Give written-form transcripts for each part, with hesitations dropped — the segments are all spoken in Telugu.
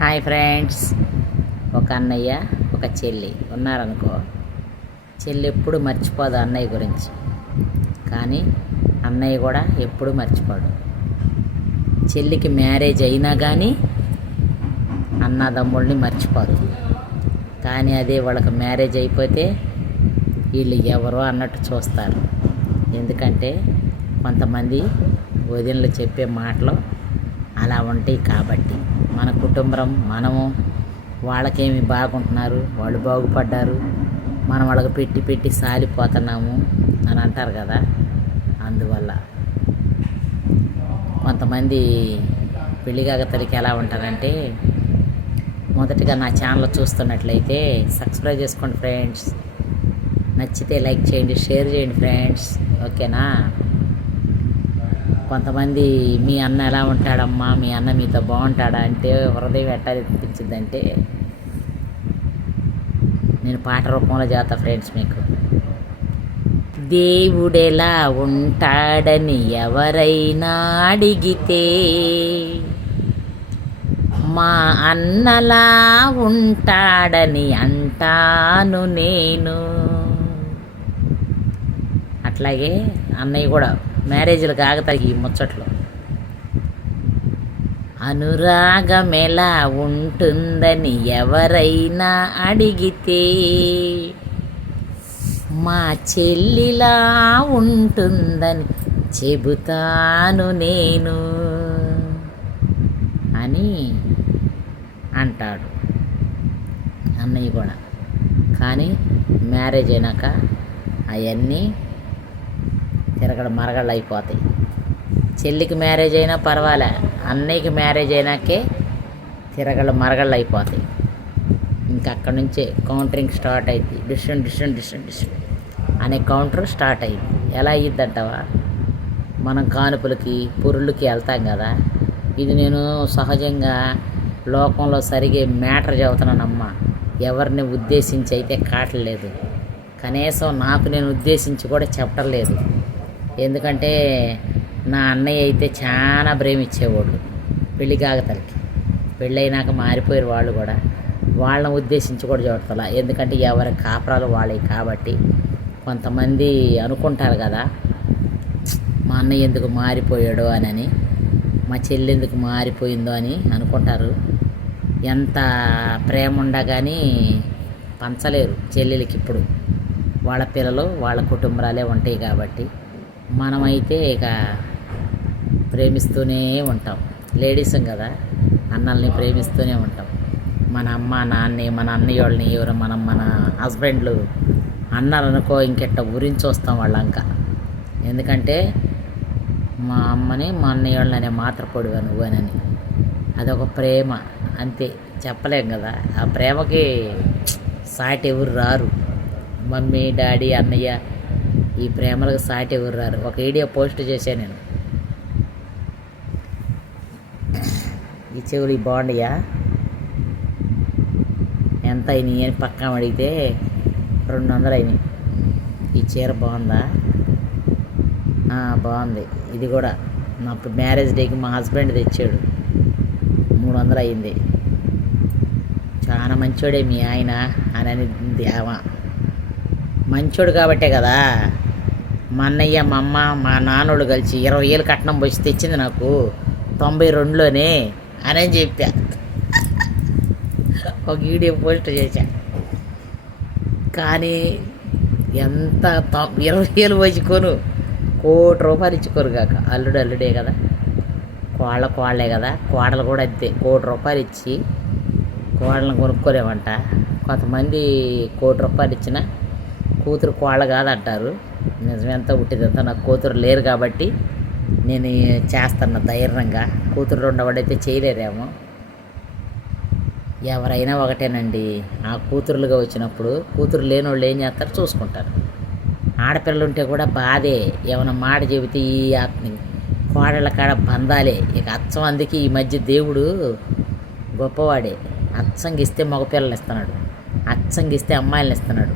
Hi friends. ఒక అన్నయ్య ఒక చెల్లి ఉన్నారనుకో, చెల్లి ఎప్పుడు మర్చిపోదు అన్నయ్య గురించి, కానీ అన్నయ్య కూడా ఎప్పుడు మర్చిపోడు. చెల్లికి మ్యారేజ్ అయినా కానీ అన్నదమ్ముళ్ళని మర్చిపోదు. కానీ అదే వాళ్ళకి మ్యారేజ్ అయిపోతే వీళ్ళు ఎవరో అన్నట్టు చూస్తారు. ఎందుకంటే కొంతమంది వదినలు చెప్పే మాటలు అలా ఉంటాయి. కాబట్టి మన కుటుంబం, మనము వాళ్ళకేమి బాగుంటున్నారు, వాళ్ళు బాగుపడ్డారు, మనం వాళ్ళకి పెట్టి పెట్టి సాలిపోతున్నాము అని అంటారు కదా. అందువల్ల కొంతమంది పెళ్ళిగాగతలకి ఎలా ఉంటారంటే, మొదటిగా నా ఛానల్ చూస్తున్నట్లయితే సబ్స్క్రైబ్ చేసుకోండి ఫ్రెండ్స్. నచ్చితే లైక్ చేయండి, షేర్ చేయండి ఫ్రెండ్స్, ఓకేనా. కొంతమంది మీ అన్న ఎలా ఉంటాడమ్మా, మీ అన్న మీతో బాగుంటాడా అంటే హృదయం ఎట్టా అనిపించిందంటే నేను పాట రూపంలో చేస్తా ఫ్రెండ్స్. మీకు దేవుడెలా ఉంటాడని ఎవరైనా అడిగితే మా అన్నలా ఉంటాడని అంటాను నేను. అట్లాగే అన్నయ్య కూడా మ్యారేజ్లు కాగతాయి ఈ ముచ్చట్లు. అనురాగం ఎలా ఉంటుందని ఎవరైనా అడిగితే మా చెల్లిలా ఉంటుందని చెబుతాను నేను అని అంటాడు అన్నయ్య కూడా. కానీ మ్యారేజ్ అయినాక అవన్నీ తిరగడ మరగళ్ళు అయిపోతాయి. చెల్లికి మ్యారేజ్ అయినా పర్వాలే, అన్నయ్యకి మ్యారేజ్ అయినాకే తిరగళ్ళు మరగళ్ళు అయిపోతాయి. ఇంకా అక్కడి నుంచే కౌంటరింగ్ స్టార్ట్ అయింది. డిస్టెంట్ అనే కౌంటర్ స్టార్ట్ అయింది. ఎలా అయ్యిద్ది అంటావా, మనం కానుపులకి పురుళ్ళకి వెళ్తాం కదా. ఇది నేను సహజంగా లోకంలో సరిగే మ్యాటర్ చెబుతున్నానమ్మా. ఎవరిని ఉద్దేశించి అయితే కాటలేదు, కనీసం నాకు నేను ఉద్దేశించి కూడా చెప్పడం లేదు. ఎందుకంటే నా అన్నయ్య అయితే చాలా ప్రేమించేవాళ్ళు పెళ్ళి కాగతలకి. పెళ్ళైనాక మారిపోయారు వాళ్ళు కూడా. వాళ్ళని ఉద్దేశించి కూడా చూడతలా, ఎందుకంటే ఎవరి కాపురాలు వాళ్ళవి కాబట్టి. కొంతమంది అనుకుంటారు కదా, మా అన్నయ్య ఎందుకు మారిపోయాడో అని, మా చెల్లి ఎందుకు మారిపోయిందో అని అనుకుంటారు. ఎంత ప్రేమ ఉండా కానీ పంచలేరు చెల్లెలకి. ఇప్పుడు వాళ్ళ పిల్లలు వాళ్ళ కుటుంబాలే ఉంటాయి కాబట్టి మనమైతే ఇక ప్రేమిస్తూనే ఉంటాం. లేడీస్ కదా, అన్నల్ని ప్రేమిస్తూనే ఉంటాం. మన అమ్మ నాన్నని, మన అన్నయ్య వాళ్ళని ఎవరు మన హస్బెండ్లు అన్నారనుకో, ఇంకెట్ట గురించి వస్తాం వాళ్ళంక. ఎందుకంటే మా అమ్మని మా అన్నయ్య వాళ్ళని అనే మాత్ర పొడివా నువ్వు అని. అదొక ప్రేమ అంతే, చెప్పలేం కదా. ఆ ప్రేమకి సాటి ఎవరు రారు. మమ్మీ, డాడీ, అన్నయ్య, ఈ ప్రేమలకు సాటి ఎవరు రారు. ఒక వీడియో పోస్ట్ చేశాను నేను. ఈ చెవులు ఈ బాగుండయా, ఎంత అయినాయి అని పక్కన అడిగితే 200 అయినాయి. ఈ చీర బాగుందా? బాగుంది. ఇది కూడా నా మ్యారేజ్ డేకి మా హస్బెండ్ తెచ్చాడు, 300 అయింది. చాలా మంచోడే మీ ఆయన అని దేవా. మంచోడు కాబట్టే కదా మా అన్నయ్య, మా అమ్మ, మా నాన్నోళ్ళు కలిసి 20,000 కట్నం పోసి తెచ్చింది నాకు 92లోనే అని చెప్పా. ఒక వీడియో పోస్ట్ చేశా. కానీ ఎంత 20,000 పోసుకొను, ₹1,00,00,000 ఇచ్చుకోరు కాక. అల్లుడే కదా, కోళ్ళే కదా, కోడలు కూడా అంతే. ₹1,00,00,000 ఇచ్చి కోళ్ళని కొనుక్కోలేమంట. కొంతమంది ₹1,00,00,000 ఇచ్చిన కూతురు కోళ్ళ కాదంటారు. నిజమెంత ఉట్టిదంతా. నాకు కూతురు లేరు కాబట్టి నేను చేస్తున్న ధైర్యంగా. కూతురు ఉండవాడైతే చేయలేరేమో. ఎవరైనా ఒకటేనండి. ఆ కూతురులుగా వచ్చినప్పుడు కూతురు లేని వాళ్ళు ఏం చేస్తారు, చూసుకుంటారు. ఆడపిల్లలు ఉంటే కూడా బాధే. ఏమైనా మాట చెబితే ఈ కోడళ్ళ కాడ బంధాలే ఇక అచ్చం. అందుకే ఈ మధ్య దేవుడు గొప్పవాడే. అచ్చంగిస్తే మగపిల్లలు ఇస్తున్నాడు, అచ్చంగిస్తే అమ్మాయిలను ఇస్తున్నాడు.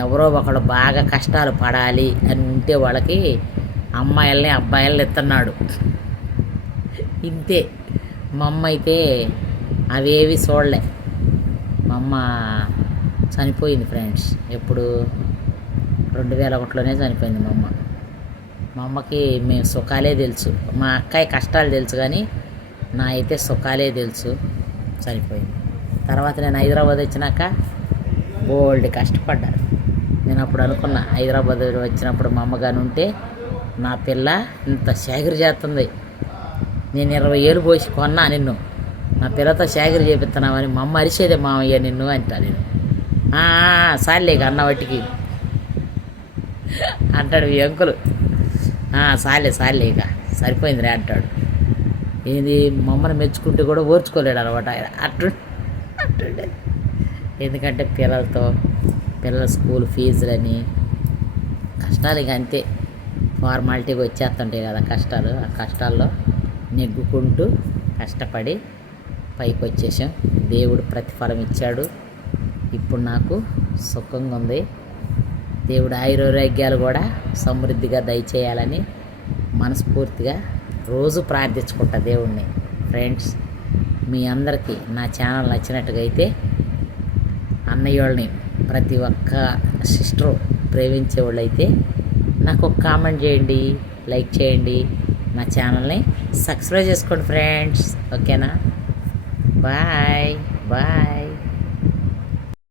ఎవరో ఒకడు బాగా కష్టాలు పడాలి అని ఉంటే వాళ్ళకి అమ్మాయిల్ని అబ్బాయిల్ని ఇస్తున్నాడు. ఇంతే. మా అమ్మ అయితే అవేవి చూడలే. మా అమ్మ చనిపోయింది ఫ్రెండ్స్. ఎప్పుడు 2001లోనే చనిపోయింది మా అమ్మ. మా అమ్మకి మేము సుఖాలే తెలుసు, మా అక్కయ్య కష్టాలు తెలుసు, కానీ నా అయితే సుఖాలే తెలుసు. చనిపోయింది. తర్వాత నేను హైదరాబాద్ వచ్చినాక బోల్డ్ కష్టపడ్డాను. నేను అప్పుడు అనుకున్నా, హైదరాబాద్ వచ్చినప్పుడు మా అమ్మగాని ఉంటే నా పిల్ల ఇంత షాకిరి చేస్తుంది, నేను 20 ఏళ్ళు పోసి కొన్నా నిన్ను, నా పిల్లతో షాకిరి చేపిస్తున్నామని మా అమ్మ అరిసేదే మామయ్య నిన్ను అంటా. నేను సాలేక అన్న వాటికి అంటాడు ఈ అంకులు. సాలేక సరిపోయిందిరే అంటాడు. ఏది మమ్మల్ని మెచ్చుకుంటే కూడా ఓర్చుకోలేడు అనమాట ఆయన. అట్టుండే. ఎందుకంటే పిల్లల స్కూల్ ఫీజులని కష్టాలు ఇక అంతే, ఫార్మాలిటీగా వచ్చేస్తుంటాయి కదా కష్టాలు. ఆ కష్టాల్లో నెగ్గుకుంటూ కష్టపడి పైకి వచ్చేసాం. దేవుడు ప్రతిఫలం ఇచ్చాడు. ఇప్పుడు నాకు సుఖంగా ఉంది. దేవుడు ఆయురారోగ్యాలు కూడా సమృద్ధిగా దయచేయాలని మనస్ఫూర్తిగా రోజు ప్రార్థించుకుంటా దేవుణ్ణి. ఫ్రెండ్స్, మీ అందరికీ నా ఛానల్ నచ్చినట్టుగా అయితే అన్నయ్యోళ్ళని ప్రతి ఒక్క సిస్టరు ప్రేమించేవాళ్ళు అయితే నాకు ఒక కామెంట్ చేయండి, లైక్ చేయండి, నా ఛానల్ని సబ్స్క్రైబ్ చేసుకోండి ఫ్రెండ్స్. ఓకేనా? బాయ్.